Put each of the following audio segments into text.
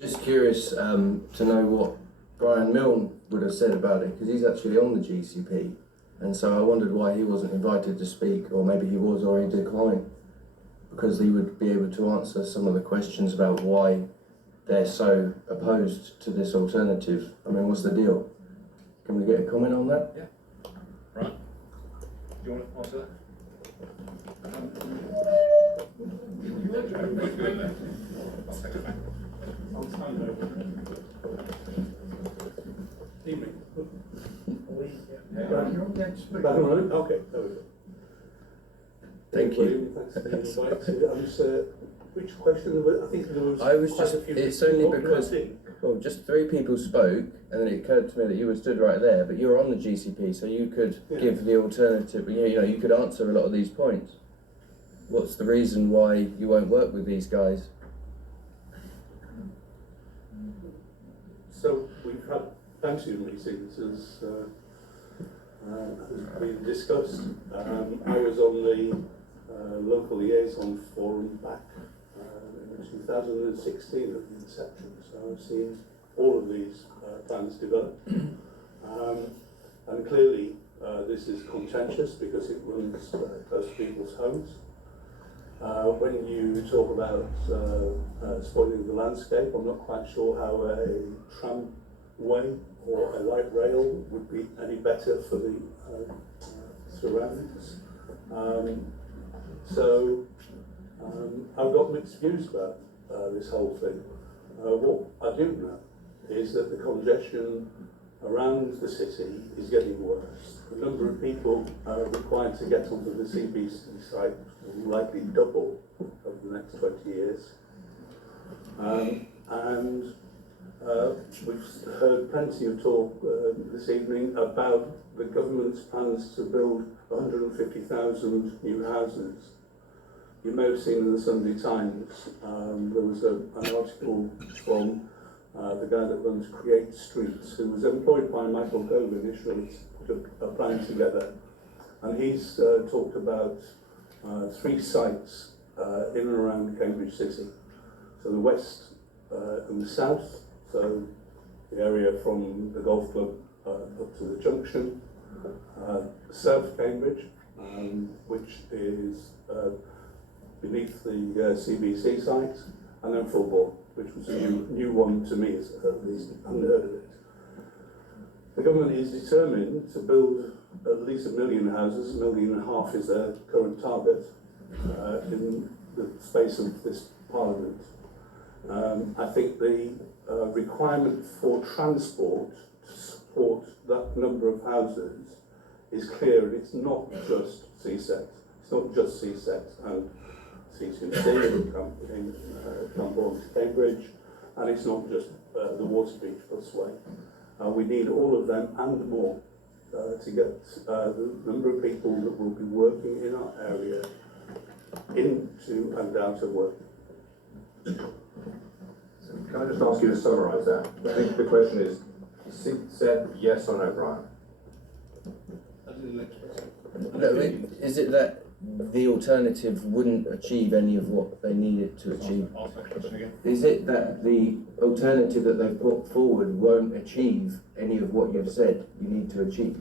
Just curious to know what Brian Milne would have said about it, because he's actually on the GCP, and so I wondered why he wasn't invited to speak, or maybe he was or he declined, because he would be able to answer some of the questions about why they're so opposed to this alternative. I mean, what's the deal? Can we get a comment on that? Yeah. Right. Do you want to answer that? I'll take it back. Evening. Okay, there we go. Thank you. Thanks for the invite. Which question? I think there was. I was quite just, a few. it's only What do I because, think? well, just 3 people spoke, and then it occurred to me that you were stood right there, but you were on the GCP, so you could give the alternative, you know, you could answer a lot of these points. What's the reason why you won't work with these guys? So we've had plenty of meetings as been discussed. I was on the local liaison forum back in 2016 at the inception, so I've seen all of these plans develop. And clearly this is contentious because it runs close to people's homes. When you talk about spoiling the landscape, I'm not quite sure how a tramway or a light rail would be any better for the surroundings. I've got mixed views about this whole thing. What I do know is that the congestion around the city is getting worse. The number of people required to get onto the CBC site will likely double over the next 20 years. We've heard plenty of talk this evening about the government's plans to build 150,000 new houses. You may have seen in the Sunday Times, there was an article from the guy that runs Create Streets, who was employed by Michael Gove initially to put a plan together. And he's talked about 3 sites in and around Cambridge City. So the west and the south, so the area from the golf club up to the junction. South Cambridge, which is beneath the CBC site, and then Fulbourn, which was a new one to me, at least unheard of it. The government is determined to build at least 1 million houses. 1.5 million is their current target in the space of this Parliament. I think the requirement for transport to support that number of houses is clear, and it's not just CSET. It's not just CSET and C2C in Camborne to Cambridge, and it's not just the Waterbeach busway. We need all of them and more to get the number of people that will be working in our area into and out of work. So can I just ask you to summarise that? I think the question is CSET, yes or no, Brian? No, is it that the alternative wouldn't achieve any of what they needed to achieve? Ask that question again. Is it that the alternative that they've put forward won't achieve any of what you've said you need to achieve?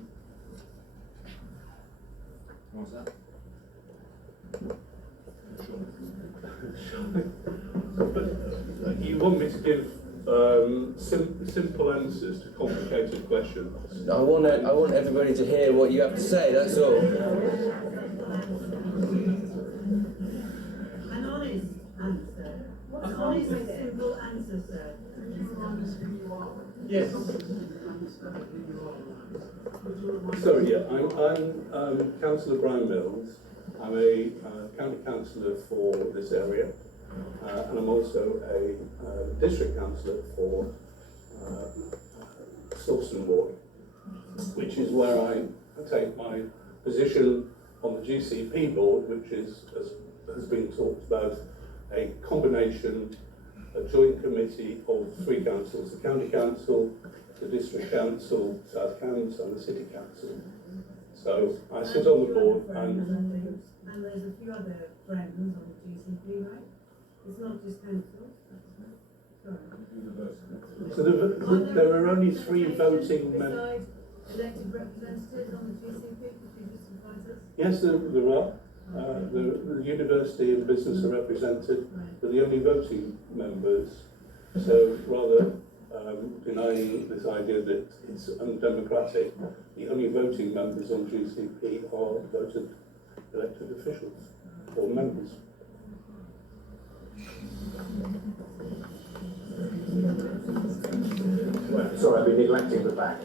What's that? But you want me to give simple answers to complicated questions? I want everybody to hear what you have to say, that's all. An honest answer. An honest and simple answer, sir. Yes. So I'm Councillor Brian Milne. I'm a county councillor for this area, and I'm also a district councillor for Stilston Ward, which is where I take my position on the GCP board, which is, as has been talked about, a combination, a joint committee of 3 councils: the county council, the district council, South Cambs, and the city council. So I sit on the board, and there's a few other friends on the GCP, right? It's not just council. Sorry. So there are only 3 voting members. Elected representatives on the GCP, could you just advise us? Yes, there are. The university and business are represented, but the only voting members. So rather denying this idea that it's undemocratic, the only voting members on GCP are voted elected officials or members. Well, sorry, I've been neglecting the back.